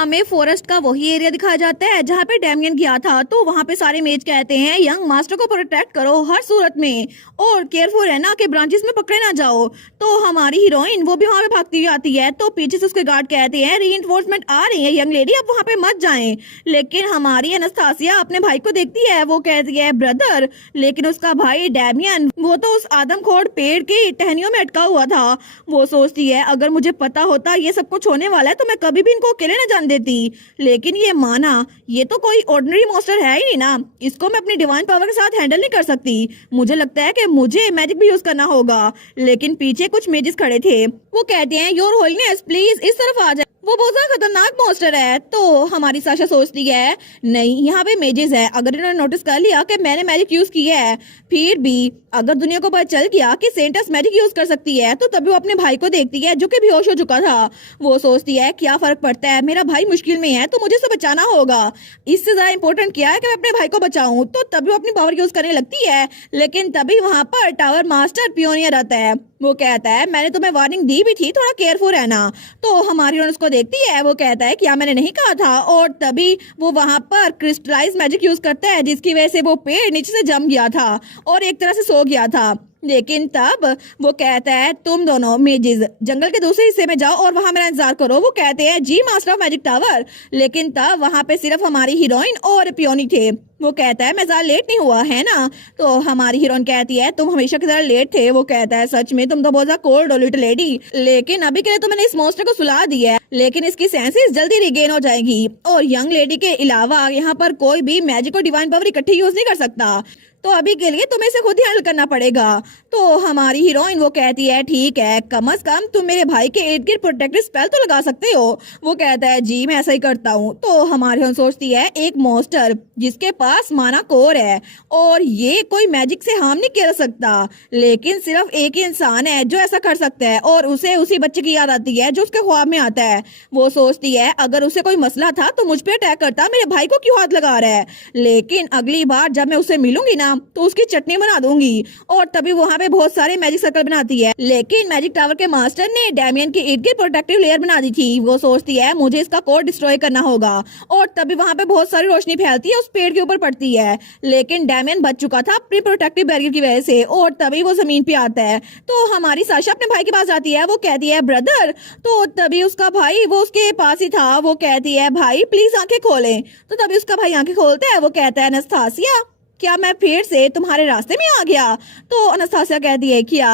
हमें फॉरेस्ट का वही एरिया दिखाया जाता है जहाँ पे डैमियन गया था। तो वहाँ पे सारे मेज कहते हैं यंग मास्टर को प्रोटेक्ट करो हर सूरत में और केयरफुल रहना कि ब्रांचेस में पकड़े ना जाओ। तो हमारी हीरोइन वो भी वहाँ पे भागती हुई आती है तो पीछे से उसके गार्ड कहते हैं रीइंफोर्समेंट आ रही है यंग लेडी, अब वहाँ पे मत जाएं। लेकिन हमारी एनास्तासिया अपने भाई को देखती है, वो कहती है ब्रदर, लेकिन उसका भाई डैमियन वो तो उस आदमखोर पेड़ की टहनियों में अटका हुआ था। वो सोचती है अगर मुझे पता होता ये सब कुछ होने वाला है तो मैं कभी भी इनको अकेले न जान देती। लेकिन ये माना ये तो कोई ऑर्डिनरी मॉन्स्टर है ही नहीं ना, इसको मैं अपनी डिवाइन पावर के साथ हैंडल नहीं कर सकती। मुझे लगता है कि मुझे मैजिक भी यूज करना होगा। लेकिन पीछे कुछ मेजिस खड़े थे, वो कहते हैं योर होलीनेस प्लीज इस तरफ आ जाए, वो बहुत ज्यादा खतरनाक मॉन्स्टर है। तो हमारी साशा सोचती है नहीं यहाँ पे मेजेस है, अगर इन्होंने नोटिस कर लिया कि मैंने मैजिक यूज किया है, फिर भी अगर दुनिया को पता चल गया कि सेंटस मैजिक यूज कर सकती है तो तभी वो अपने भाई को देखती है जो कि बेहोश हो चुका था। वो सोचती है क्या फर्क पड़ता है, मेरा भाई मुश्किल में है तो मुझे उसे बचाना होगा। इससे ज्यादा इंपॉर्टेंट क्या है कि मैं अपने भाई को बचाऊं। तो तभी वो अपनी पावर यूज करने लगती है। लेकिन तभी वहां पर टावर मास्टर पियोनियर आता है। वो कहता है मैंने तुम्हें वार्निंग दी भी थी, थोड़ा केयरफुल रहना। तो हमारी उसको देखती है, वो कहता है क्या मैंने नहीं कहा था। और तभी वो वहां पर क्रिस्टलाइज मैजिक यूज करता है जिसकी वजह से वो पेड़ नीचे से जम गया था और एक तरह से सो गया था। लेकिन तब वो कहता है तुम दोनों मेजिस जंगल के दूसरे हिस्से में जाओ और वहां मेरा इंतजार करो। वो कहते हैं जी मास्टर ऑफ मैजिक टावर। लेकिन तब वहां पे सिर्फ हमारी हीरोइन और पियोनी थे। वो कहता है मैं ज्यादा लेट नहीं हुआ है ना। तो हमारी हीरोइन कहती है तुम हमेशा की तरह लेट थे। वो कहता है सच में तुम तो बहुत ज्यादा कोल्ड हो लिटिल लेडी, लेकिन अभी के लिए तो मैंने इस मॉन्स्टर को सुला दिया है, लेकिन इसकी सेंसेस जल्दी रिगेन हो जाएगी। और यंग लेडी के अलावा यहाँ पर कोई भी मैजिक और डिवाइन पावर इकट्ठी यूज नहीं कर सकता, तो अभी के लिए तुम्हें इसे खुद ही हैंडल करना पड़ेगा। तो हमारी हीरोइन वो कहती है ठीक है, कम से कम तुम मेरे भाई के इर्द गिर्द प्रोटेक्टिव स्पेल तो लगा सकते हो। वो कहता है जी मैं ऐसा ही करता हूँ। तो हमारी हीरोइन सोचती है एक मॉन्स्टर जिसके पास माना कोर है और ये कोई मैजिक से हार्म नहीं कर सकता, लेकिन सिर्फ एक ही इंसान है जो ऐसा कर सकता है और उसे उसी बच्चे की याद आती है जो उसके ख्वाब में आता है। वो सोचती है अगर उसे कोई मसला था तो मुझ पे अटैक करता, मेरे भाई को क्यों हाथ लगा रहा है। लेकिन अगली बार जब मैं उसे मिलूंगी ना तो उसकी चटनी बना दूंगी। और तभी वहाँ पे बहुत सारे मैजिक सर्कल बनाती है। लेकिन मैजिक टावर के मास्टर ने डैमियन के इर्द गिर्द प्रोटेक्टिव लेयर बना दी थी। वो सोचती है मुझे इसका कोर डिस्ट्रॉय करना होगा। और तभी वहाँ पे बहुत सारी रोशनी फैलती है, उस पेड़ के ऊपर पड़ती है। लेकिन डैमियन बच चुका था अपनी प्रोटेक्टिव बैरियर की वजह से। और तभी वो जमीन पे आता है। तो हमारी साशा अपने भाई के पास जाती है। वो कहती है ब्रदर। तो तभी उसका भाई वो उसके पास ही था। वो कहती है भाई प्लीज आंखें खोलें। तो तभी उसका भाई आंखें खोलता है। वो कहता है एनास्तासिया क्या मैं फिर से तुम्हारे रास्ते में आ गया। तो एनास्तासिया कहती है क्या।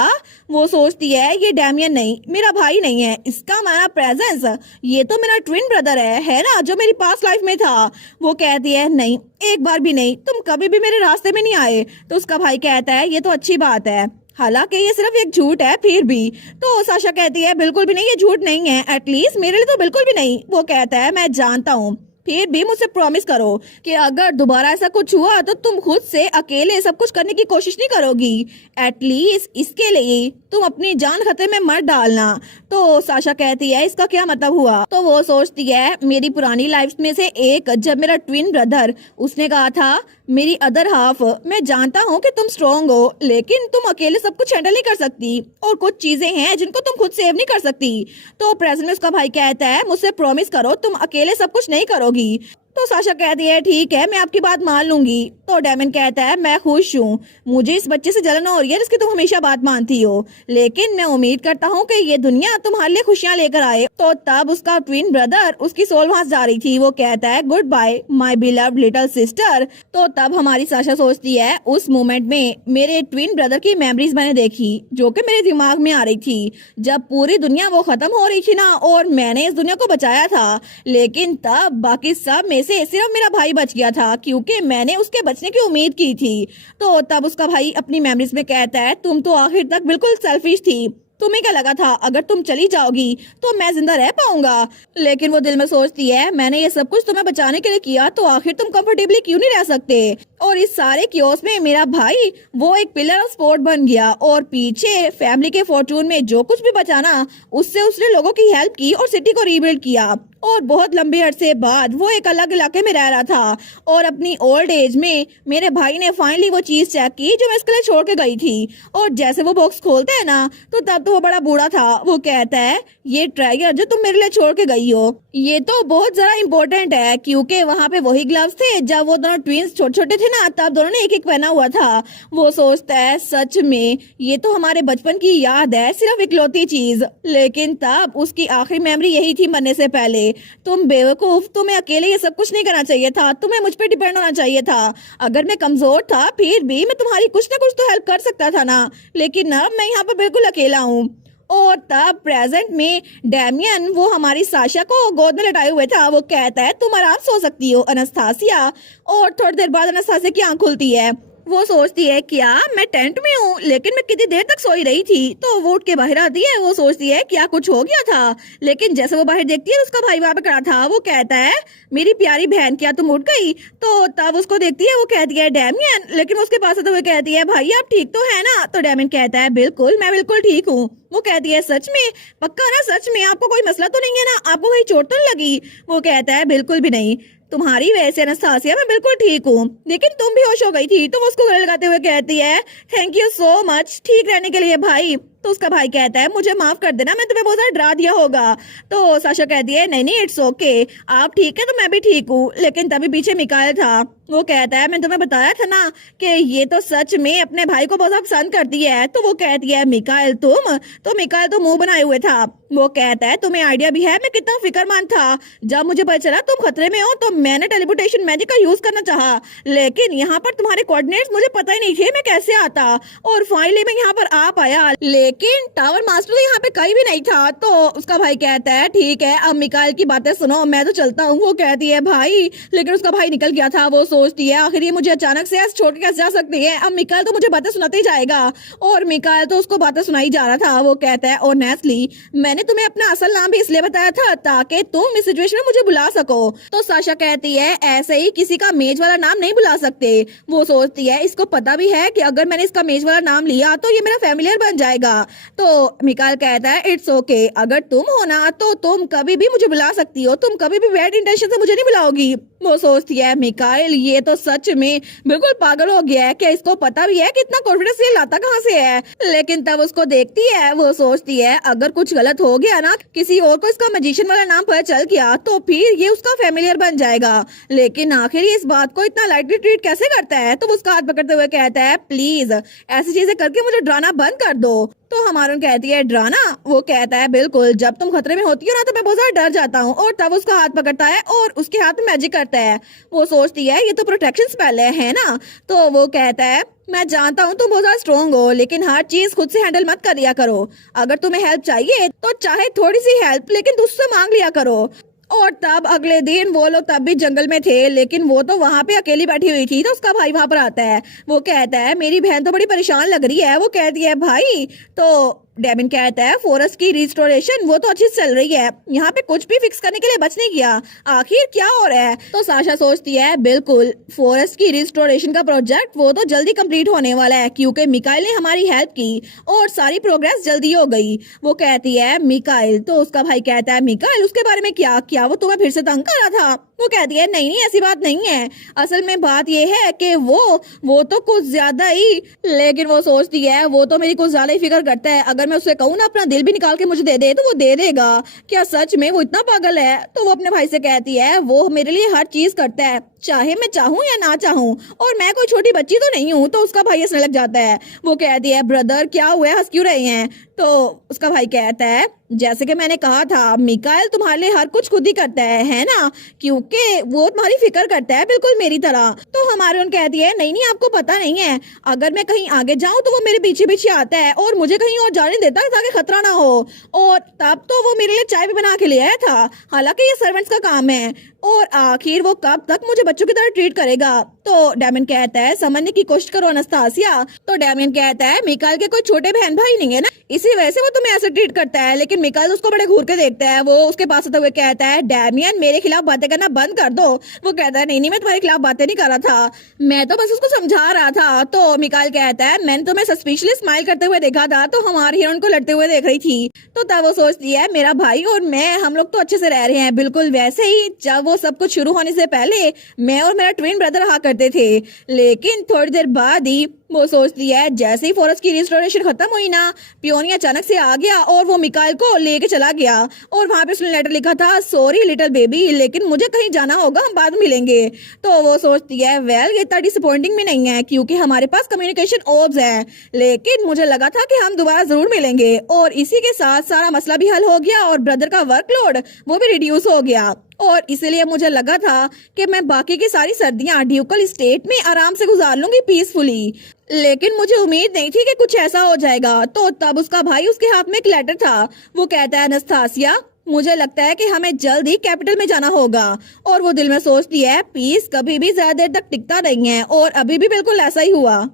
वो सोचती है ये डैमियन नहीं, मेरा भाई नहीं है, इसका माना प्रेजेंस, ये तो मेरा ट्विन ब्रदर है ना, जो मेरी पास्ट लाइफ में था। वो कहती है नहीं, एक बार भी नहीं, तुम कभी भी मेरे रास्ते में नहीं आए। तो उसका भाई कहता है ये तो अच्छी बात है, हालांकि ये सिर्फ एक झूठ है फिर भी। तो साशा कहती है बिल्कुल भी नहीं, ये झूठ नहीं है, एटलीस्ट मेरे लिए तो बिल्कुल भी नहीं। वो कहता है मैं जानता हूँ, फिर भी मुझसे प्रॉमिस करो कि अगर दोबारा ऐसा कुछ हुआ तो तुम खुद से अकेले सब कुछ करने की कोशिश नहीं करोगी। एटलीस्ट इसके लिए तुम अपनी जान खतरे में मत डालना। तो साशा कहती है इसका क्या मतलब हुआ। तो वो सोचती है मेरी पुरानी लाइफ में से एक, जब मेरा ट्विन ब्रदर उसने कहा था मेरी अदर हाफ, मैं जानता हूँ कि तुम स्ट्रॉन्ग हो लेकिन तुम अकेले सब कुछ हैंडल नहीं कर सकती और कुछ चीजें हैं जिनको तुम खुद सेव नहीं कर सकती। तो प्रेजेंट में उसका भाई कहता है मुझसे प्रॉमिस करो तुम अकेले सब कुछ नहीं करोगी। तो साशा कहती है ठीक है मैं आपकी बात मान लूंगी। तो डैमन कहता है मैं खुश हूँ, मुझे इस बच्चे से जलन हो रही है जिसकी तुम हमेशा बात मानती हो, लेकिन मैं उम्मीद करता हूँ कि ये दुनिया तुम्हारे लिए खुशियाँ लेकर आए। तो तब उसका ट्विन ब्रदर उसकी सोल वहां जा रही थी। वो कहता है गुड बाय माई बिलव्ड लिटिल सिस्टर। तो तब हमारी साशा सोचती है उस मोमेंट में मेरे ट्विन ब्रदर की मेमोरीज मैंने देखी जो कि मेरे दिमाग में आ रही थी जब पूरी दुनिया वो खत्म हो रही थी ना और मैंने इस दुनिया को बचाया था। लेकिन तब बाकी सब में से सिर्फ मेरा भाई बच गया था क्योंकि मैंने उसके बचने की उम्मीद की थी। तो तब उसका भाई अपनी मेमोरीज में कहता है तुम तो आखिर तक बिल्कुल सेल्फिश थी, तुम्हें क्या लगा था अगर तुम चली जाओगी तो मैं जिंदा रह पाऊंगा। लेकिन वो दिल में सोचती है मैंने ये सब कुछ तुम्हें बचाने के लिए किया तो आखिर तुम कंफर्टेबली क्यों नहीं रह सकते। और इस सारे क्योस में मेरा भाई वो एक पिलर ऑफ सपोर्ट बन गया और पीछे फैमिली के फॉर्चून में जो कुछ भी बचाना उससे उसने लोगों की हेल्प की और सिटी को रीबिल्ड किया। और बहुत लंबे अरसे बाद वो एक अलग इलाके में रह रहा था और अपनी ओल्ड एज में मेरे भाई ने फाइनली वो चीज चेक की जो मैं इसके लिए छोड़ के गई थी। और जैसे वो बॉक्स खोलता है ना तो तब तो वो बड़ा बूढ़ा था। वो कहता है ये ट्राइगर जो तुम मेरे लिए छोड़ के गई हो ये तो बहुत ज्यादा इम्पोर्टेंट है, क्योंकि वहाँ पे वही ग्लव्स थे जब वो दोनों ट्विंस छोटे छोटे थे ना, तब दोनों ने एक एक पहना हुआ था। वो सोचता है सच में ये तो हमारे बचपन की याद है, सिर्फ इकलौती चीज, लेकिन तब उसकी आखिरी मेमोरी यही थी मरने से पहले। तुम बेवकूफ, तुम्हें अकेले ये सब कुछ नहीं करना चाहिए था, तुम्हें मुझ पर डिपेंड होना चाहिए था। अगर मैं कमजोर था फिर भी मैं तुम्हारी कुछ ना कुछ तो हेल्प कर सकता था ना, लेकिन अब मैं यहाँ पर बिल्कुल अकेला हूँ। और तब प्रेजेंट में डैमियन वो हमारी साशा को गोद में लटाए हुए था। वो कहता है तुम आराम सो सकती हो अनस्तासिया। और थोड़ी देर बाद अनस्तासिया की आंख खुलती है। वो सोचती है क्या मैं टेंट में हूँ, लेकिन मैं कितनी देर तक सोई रही थी। तो वो उठ के बाहर आती है। वो सोचती है क्या कुछ हो गया था, लेकिन जैसे वो बाहर देखती है उसका भाई वहां पे खड़ा था। वो कहता है मेरी प्यारी बहन क्या तुम उठ गई। तो तब उसको देखती है, वो कहती है डैमियन, लेकिन वो उसके पास आते हुए कहती है भाई आप ठीक तो है ना। तो डैमियन कहता है बिल्कुल, मैं बिल्कुल ठीक हूँ। वो कहती है सच में, पक्का ना, सच में आपको कोई मसला तो नहीं है ना, आपको कहीं चोट तो नहीं लगी। वो कहता है बिल्कुल भी नहीं, तुम्हारी वजह से अनस्तासिया मैं बिल्कुल ठीक हूँ, लेकिन तुम बेहोश हो गई थी। तो वो उसको गले लगाते हुए कहती है थैंक यू सो मच ठीक रहने के लिए भाई। तो उसका भाई कहता है मुझे माफ कर देना, मैं तुम्हें बहुत ज्यादा डरा दिया होगा। तो साशा कहती है नहीं नहीं इट्स ओके, आप ठीक है तो मैं भी ठीक हूँ। लेकिन तभी पीछे मिकाएल था। वो कहता है मैंने तुम्हें बताया था ना कि ये तो सच में अपने भाई को बहुत ज्यादा पसंद करती है। तो वो कहती है मिकाएल तुम, तो मिकाएल तो मुंह बनाए हुए था। वो कहता है तुम्हें आइडिया भी है मैं कितना फिक्रमंद था। जब मुझे पता चला तुम खतरे में हो तो मैंने टेलीपोर्टेशन मैजिक का यूज करना चाहा, लेकिन यहाँ पर तुम्हारे कोऑर्डिनेट्स मुझे पता ही नहीं थे मैं कैसे आता, और फाइनली मैं यहाँ पर आ पाया। लेकिन टावर मास्टर तो यहाँ पे कहीं भी नहीं था। तो उसका भाई कहता है ठीक है अब मिकाएल की बातें सुनो, मैं तो चलता हूँ। वो कहती है भाई, लेकिन उसका भाई निकल गया था। वो सोचती है आखिर ये मुझे अचानक से छोड़ के कैसे जा सकती है। अब मिकाएल तो मुझे बातें सुनाते ही जाएगा, और मिकाएल तो उसको बातें सुनाई जा रहा था। वो कहता है और नेस्ली, मैंने तुम्हें अपना असल नाम भी इसलिए बताया था ताकि तुम इस सिचुएशन में मुझे बुला सको। तो साशा कहती है ऐसे ही किसी का मेज वाला नाम नहीं बुला सकते। वो सोचती है इसको पता भी है कि अगर मैंने इसका मेज वाला नाम लिया तो ये मेरा फैमिलियर बन जाएगा। तो मिकाएल कहता है इट्स ओके, अगर तुम हो ना तो तुम कभी भी मुझे बुला सकती हो, तुम कभी भी बैड इंटेंशन से मुझे नहीं बुलाओगी। वो सोचती है मिकाएल ये तो सच में बिल्कुल पागल हो गया है, क्या इसको पता भी है कि इतना कॉन्फिडेंस ये लाता कहाँ से है। लेकिन तब उसको देखती है, वो सोचती है अगर कुछ गलत हो गया ना, किसी और को इसका मैजिशियन वाला नाम पता चल गया तो फिर ये उसका फैमिलियर बन जाएगा। लेकिन आखिर ये इस बात को इतना लाइटली ट्रीट कैसे करता है। तो वो उसका हाथ पकड़ते हुए कहता है प्लीज ऐसी चीजें करके मुझे डराना बंद कर दो। तो हमारून कहती है डराना। वो कहता है बिल्कुल, जब तुम खतरे में होती हो ना तो मैं बहुत ज्यादा डर जाता हूँ। और तब उसका हाथ पकड़ता है और उसके हाथ में मैजिक करता है। वो सोचती है ये तो प्रोटेक्शन स्पेल है ना। तो वो कहता है मैं जानता हूँ तुम बहुत ज्यादा स्ट्रॉन्ग हो, लेकिन हर चीज खुद से हैंडल मत कर लिया करो। अगर तुम्हें हेल्प चाहिए तो चाहे थोड़ी सी हेल्प, लेकिन तुझसे मांग लिया करो। और तब अगले दिन वो लोग तब भी जंगल में थे, लेकिन वो तो वहां पे अकेली बैठी हुई थी। तो उसका भाई वहां पर आता है। वो कहता है मेरी बहन तो बड़ी परेशान लग रही है। वो कहती है भाई, तो डेमिन कहता है फॉरेस्ट की रिस्टोरेशन वो तो अच्छी चल रही है, यहाँ पे कुछ भी फिक्स करने के लिए बच नहीं किया, आखिर क्या हो रहा है। तो साशा सोचती है बिल्कुल, फॉरेस्ट की रिस्टोरेशन का प्रोजेक्ट वो तो जल्दी कंप्लीट होने वाला है, क्योंकि मिकाइल ने हमारी हेल्प की और सारी प्रोग्रेस जल्दी हो गई। वो कहती है मिकाइल। तो उसका भाई कहता है मिकाइल उसके बारे में क्या, क्या वो तुम्हें फिर से तंग कर रहा था। वो कहती है नहीं नहीं ऐसी बात नहीं है, असल में बात ये है कि वो तो कुछ ज्यादा ही, लेकिन वो सोचती है वो तो मेरी कुछ ज्यादा ही फिक्र करता है, अगर मैं उससे कहूँ ना अपना दिल भी निकाल के मुझे दे दे तो वो दे देगा। क्या सच में वो इतना पागल है। तो वो अपने भाई से कहती है वो मेरे लिए हर चीज करता है, चाहे मैं चाहूँ या ना चाहूँ, और मैं कोई छोटी बच्ची तो नहीं हूँ। तो उसका भाई हंसने लग जाता है। वो कहती है ब्रदर क्या हुआ है, हंस क्यों रहे हैं। तो उसका भाई कहता है जैसे कि मैंने कहा था मिकाइल तुम्हारे लिए हर कुछ खुद ही करता है ना, क्योंकि वो तुम्हारी फिक्र करता है बिल्कुल मेरी तरह। तो हमारे उन कहती है नहीं नहीं आपको पता नहीं है, अगर मैं कहीं आगे जाऊं तो वो मेरे पीछे पीछे आता है और मुझे कहीं और जाने देता है ताकि खतरा ना हो। और तब तो वो मेरे लिए चाय भी बना के ले आया था, हालांकि ये सर्वेंट्स का काम है। और आखिर वो कब तक मुझे बच्चों की तरह ट्रीट करेगा। तो डैमियन कहता है समझने की कोशिश करो अनस्तासिया। तो डैमियन कहता है मिकाइल के कोई छोटे बहन भाई नहीं है ना, इसी वजह से वो तुम्हें ऐसे ट्रीट करता है। लेकिन मिकाइल उसको बड़े घूर के देखता है। वो उसके पास आते हुए कहता है डैमियन मेरे खिलाफ बातें करना बंद कर दो। वो कहता है नहीं नहीं मैं तुम्हारे खिलाफ बातें नहीं कर रहा था, मैं तो बस उसको समझा रहा था। तो मिकाइल कहता है मैंने तुम्हें सस्पिशियसली स्माइल करते हुए देखा था, तो हमारी हीरोइन को लड़ते हुए देख रही थी। तो तब वो सोचती है मेरा भाई और मैं हम लोग तो अच्छे से रह रहे हैं, बिल्कुल वैसे ही जब वो सब कुछ शुरू होने से पहले मैं और मेरा ट्विन ब्रदर रहा करते थे। लेकिन थोड़ी देर बाद ही वो सोचती है जैसे ही फॉरेस्ट की रिस्टोरेशन खत्म हुई ना, पियोनी अचानक से आ गया और वो मिकाइल को लेके चला गया। और वहां पे उसने लेटर लिखा था, सॉरी लिटिल बेबी, लेकिन मुझे कहीं जाना होगा, हम बाद में मिलेंगे। तो वो सोचती है वेल ये इतना डिसअपॉइंटिंग भी नहीं है क्योंकि हमारे पास कम्युनिकेशन ऑब्स है, लेकिन मुझे लगा था कि हम दोबारा जरूर मिलेंगे। और इसी के साथ सारा मसला भी हल हो गया और ब्रदर का वर्कलोड वो भी रिड्यूस हो गया। और इसीलिए मुझे लगा था कि मैं बाकी की सारी सर्दियां ड्यूकल स्टेट में आराम से गुजार लूंगी पीसफुली, लेकिन मुझे उम्मीद नहीं थी कि कुछ ऐसा हो जाएगा। तो तब उसका भाई उसके हाथ में एक लेटर था। वो कहता है एनास्तासिया, मुझे लगता है कि हमें जल्द ही कैपिटल में जाना होगा। और वो दिल में सोचती है पीस कभी भी ज्यादा देर तक टिकता नहीं है, और अभी भी बिल्कुल ऐसा ही हुआ।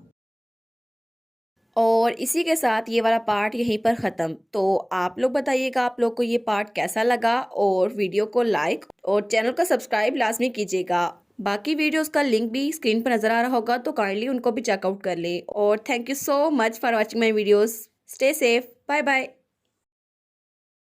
और इसी के साथ ये वाला पार्ट यहीं पर ख़त्म। तो आप लोग बताइएगा आप लोग को ये पार्ट कैसा लगा, और वीडियो को लाइक और चैनल को सब्सक्राइब लाजमी कीजिएगा। बाकी वीडियोस का लिंक भी स्क्रीन पर नज़र आ रहा होगा, तो काइंडली उनको भी चेकआउट कर लें। और thank you so much for watching my videos. Stay safe, bye bye.